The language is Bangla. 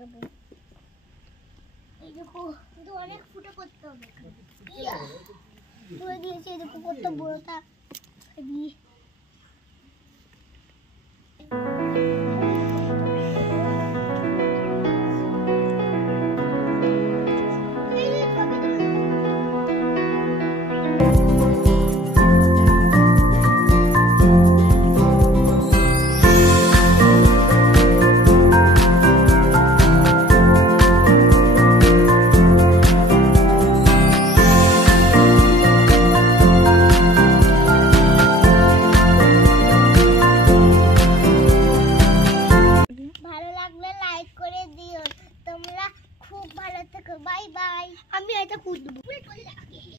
লাগাবো। এই দেখো কিন্তু অনেক ফুটো করতে হবে। করে দিয়েছি, এই দেখো কত বড়টা দিয়ে। তোমরা খুব ভালো থেকো, বাই বাই। আমি এটা খুঁজবো।